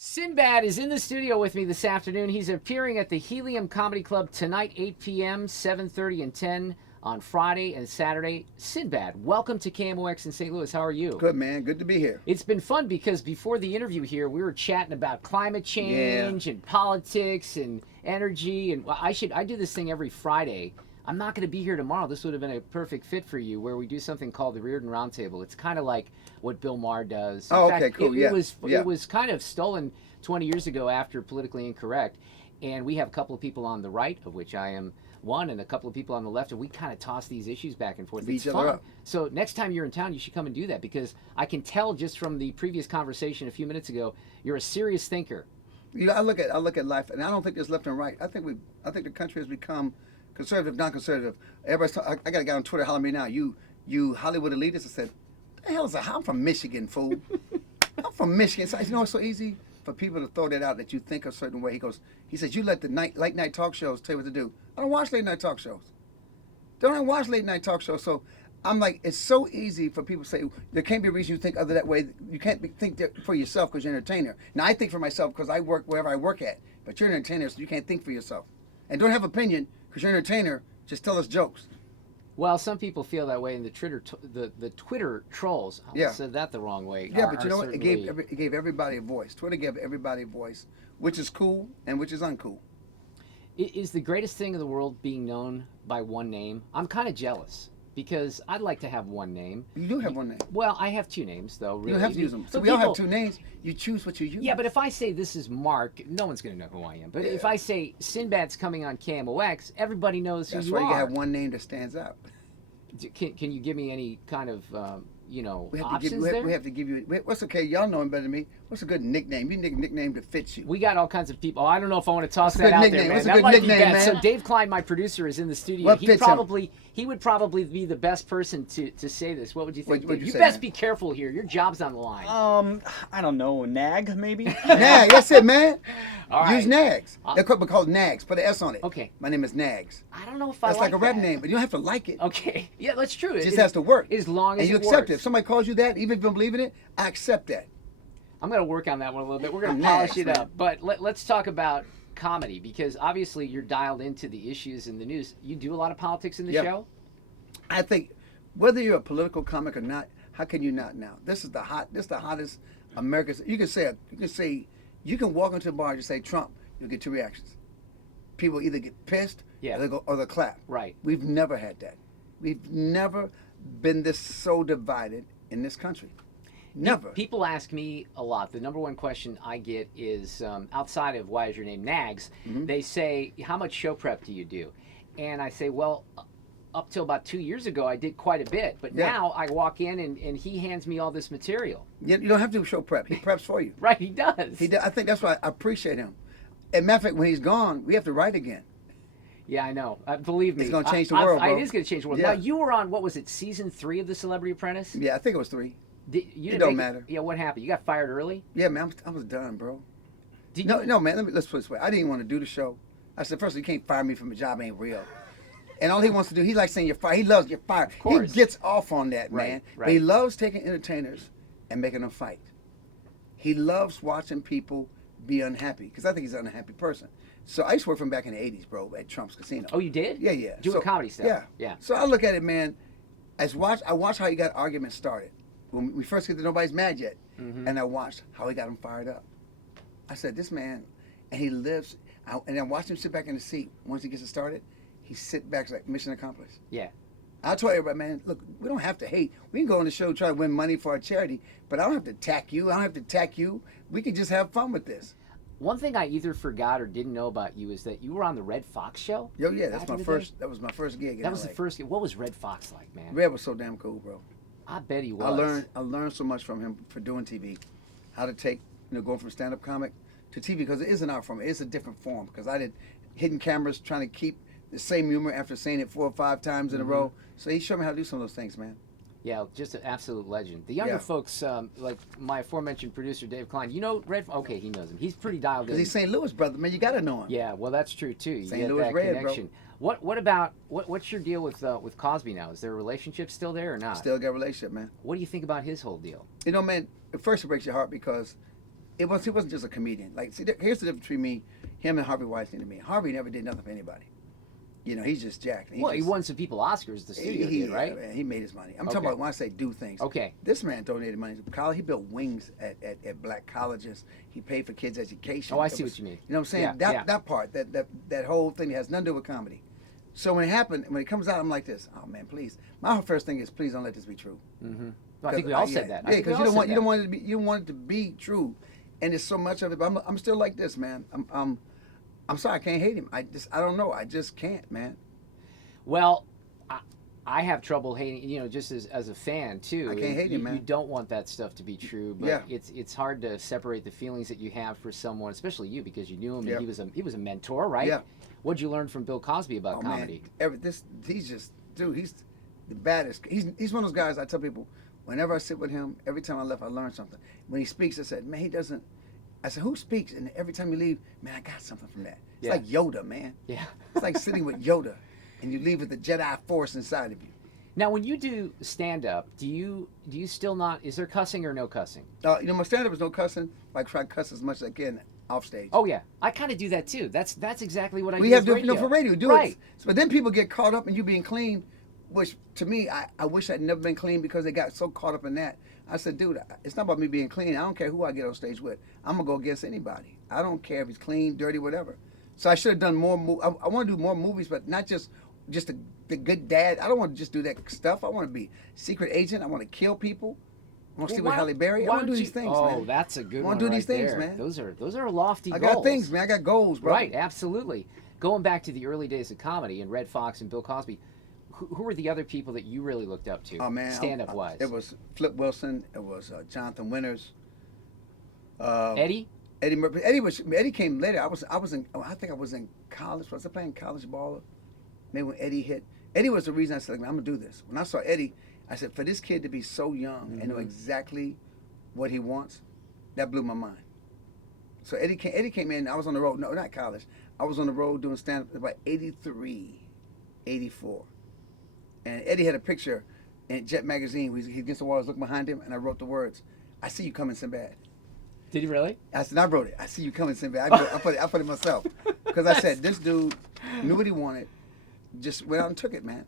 Sinbad is in the studio with me this afternoon. He's appearing at the Helium Comedy Club tonight, 8 p.m., 7:30 and 10 on Friday and Saturday. Sinbad, welcome to KMOX in St. Louis. How are you? Good, man. Good to be here. It's been fun because before the interview here, we were chatting about climate change and politics and energy. And I do this thing every Friday. I'm not going to be here tomorrow. This would have been a perfect fit for you, where we do something called the Reardon Roundtable. It's kind of like what Bill Maher does. Oh, okay, cool. It was kind of stolen 20 years ago after Politically Incorrect, and we have a couple of people on the right, of which I am one, and a couple of people on the left, and we kind of toss these issues back and forth. Beat It's each other fun. up. So next time you're in town, you should come and do that, because I can tell just from the previous conversation a few minutes ago, you're a serious thinker. I look at life, and I don't think there's left and right. I think the country has become conservative, non-conservative. I got a guy on Twitter hollering at me now. You Hollywood elitists. I said, the hell is that? I'm from Michigan, fool. I'm from Michigan. So, it's so easy for people to throw that out, that you think a certain way. He says, you let the late night talk shows tell you what to do. I don't watch late night talk shows. Don't watch late night talk shows. So I'm like, it's so easy for people to say, there can't be a reason you think other that way. You can't think for yourself because you're an entertainer. Now, I think for myself because I work wherever I work at. But you're an entertainer, so you can't think for yourself. And don't have opinion because you're an entertainer. Just tell us jokes. Well, some people feel that way, and the Twitter trolls. I said that the wrong way. Yeah, but you know what? It gave everybody a voice. Twitter gave everybody a voice, which is cool and which is uncool. Is the greatest thing in the world being known by one name? I'm kind of jealous, because I'd like to have one name. You do have one name. Well, I have two names, though, really. You don't have to use them. So we all have two names. You choose what you use. Yeah, but if I say this is Mark, no one's going to know who I am. But if I say Sinbad's coming on KMOX, everybody knows who you are. That's why you have one name that stands out. Can you give me any kind of, options there? there? We have to give you, what's okay, y'all know him better than me. What's a good nickname? You need a nickname that fits you. We got all kinds of people. Oh, I don't know if I want to toss that out there, man. What's a that good might nickname, be bad. man? So Dave Klein, my producer, is in the studio. What fits him? He would probably be the best person to say this. What would you think? What'd you you say, best man? be careful here. Your job's on the line. I don't know, nag maybe? Nag, that's it, man. All right. Use Nags. They're called Nags. Put an S on it. Okay. My name is Nags. I don't know if I That's like a that. rap name, but you don't have to like it. Okay. Yeah, that's true. It just has to work. As long as and you it accept works. it. If somebody calls you that, even if you don't believe in it, I accept that. I'm going to work on that one a little bit. We're going to Nags, polish it man. up. But let's talk about comedy, because obviously you're dialed into the issues in the news. You do a lot of politics in the show? I think whether you're a political comic or not, how can you not now? This is the hottest America's. You can walk into a bar and just say Trump, you'll get two reactions. People either get pissed or they'll clap. Right. We've never had that. We've never been this so divided in this country. Never. People ask me a lot. The number one question I get is, outside of why is your name Nags, they say, how much show prep do you do? And I say, well, up till about 2 years ago, I did quite a bit. But now I walk in and he hands me all this material. You don't have to do show prep. He preps for you. Right, he does. I think that's why I appreciate him. And matter of fact, when he's gone, we have to write again. Yeah, I know. Believe me. It's going to change the world, bro. It is going to change the world. Yeah. Now, you were on, what was it, season 3 of The Celebrity Apprentice? Yeah, I think it was 3. It don't matter. Yeah, what happened? You got fired early? Yeah, man, I was done, bro. No, man, let's put it this way. I didn't even want to do the show. I said, first of all, you can't fire me from a job ain't real. And all he wants to do, he likes saying you're fired. He loves you're fired. Of course. He gets off on that, Right, man. right. But he loves taking entertainers and making them fight. He loves watching people be unhappy, because I think he's an unhappy person. So I used to work for him back in the 80s, bro, at Trump's Casino. Oh, you did? Yeah. Doing comedy stuff? Yeah. So I look at it, man, I watched how he got arguments started. When we first get to Nobody's Mad Yet, and I watched how he got him fired up. I said, this man, and he lives, and I watched him sit back in the seat. Once he gets it started, he sit back like mission accomplished. Yeah. I told everybody, man, look, we don't have to hate. We can go on the show, try to win money for our charity, but I don't have to attack you. I don't have to attack you. We can just have fun with this. One thing I either forgot or didn't know about you is that you were on the Red Fox show. Yo, yeah, that was my first gig. That was the first gig. What was Red Fox like, man? Red was so damn cool, bro. I bet he was. I learned so much from him for doing TV, how to take, going from stand-up comic to TV, because it is an art form. It is a different form, because I did hidden cameras trying to keep the same humor after saying it 4 or 5 times in a row. So he showed me how to do some of those things, man. Yeah, just an absolute legend. The younger folks, like my aforementioned producer Dave Klein, you know Red? Okay, he knows him. He's pretty dialed in. Because he's St. Louis, brother, man. You got to know him. Yeah, well, that's true too. You St. get Louis that Red, connection. bro. What's your deal with Cosby now? Is their relationship still there or not? Still got a relationship, man. What do you think about his whole deal? Man, at first it breaks your heart, because he wasn't just a comedian. Like, see, here's the difference between him and Harvey Weinstein to me. Harvey never did nothing for anybody. You know, he's just jacked. Well, he won some people Oscars, the studio did, right? Man, he made his money. I'm talking about when I say do things. Okay. This man donated money to college. He built wings at black colleges. He paid for kids' education. Oh, I see what you mean. You know what I'm saying? That part, that whole thing has nothing to do with comedy. So when it comes out, I'm like this. Oh man, please. My first thing is, please don't let this be true. Mm-hmm. Well, I think we all said that. Yeah, because you don't want it to be true, and there's so much of it. But I'm still like this, man. I'm sorry, I can't hate him. I don't know. I just can't, man. Well, I have trouble hating, you know, just as a fan too. I can't hate him, man. You don't want that stuff to be true, but it's hard to separate the feelings that you have for someone, especially you, because you knew him and he was a mentor, right? Yeah. What'd you learn from Bill Cosby about comedy? Man, he's the baddest. He's one of those guys I tell people, whenever I sit with him, every time I left, I learn something. When he speaks, I said, man, he doesn't. I said, who speaks? And every time you leave, man, I got something from that. It's like Yoda, man. Yeah. It's like sitting with Yoda, and you leave with the Jedi Force inside of you. Now, when you do stand-up, do you still not? Is there cussing or no cussing? You know, my stand-up is no cussing. I try to cuss as much as I can off stage. Oh yeah, I kind of do that too. That's exactly what I do. We have with to, radio. for radio, do right. it. But then people get caught up in you being clean, which to me, I wish I'd never been clean because they got so caught up in that. I said, dude, it's not about me being clean. I don't care who I get on stage with. I'm gonna go against anybody. I don't care if he's clean, dirty, whatever. So I should have done more. I want to do more movies, but not just the good dad. I don't want to just do that stuff. I want to be secret agent. I want to kill people. I want to sleep with Halle Berry. I want to do these things, man. Oh, that's a good one. I want to do these things, there. man. Those are lofty goals. I got things, man. I got goals, bro. Right, absolutely. Going back to the early days of comedy and Red Fox and Bill Cosby, who were the other people that you really looked up to? Oh man, stand-up wise. It was Flip Wilson. It was Jonathan Winters. Eddie. Eddie Murphy. Eddie came later. I think I was in college. Was I playing college ball? Maybe when Eddie hit. Eddie was the reason I said, I'm gonna do this. When I saw Eddie, I said, for this kid to be so young and know exactly what he wants, that blew my mind. So Eddie came in. I was on the road. No, not college. I was on the road doing stand-up about 83, 84. And Eddie had a picture in Jet magazine. He's against the wall. I was looking behind him, and I wrote the words, "I see you coming, Sinbad." Did he really? I said, I wrote it. "I see you coming, Sinbad." I put it myself because I said this dude knew what he wanted, just went out and took it, man.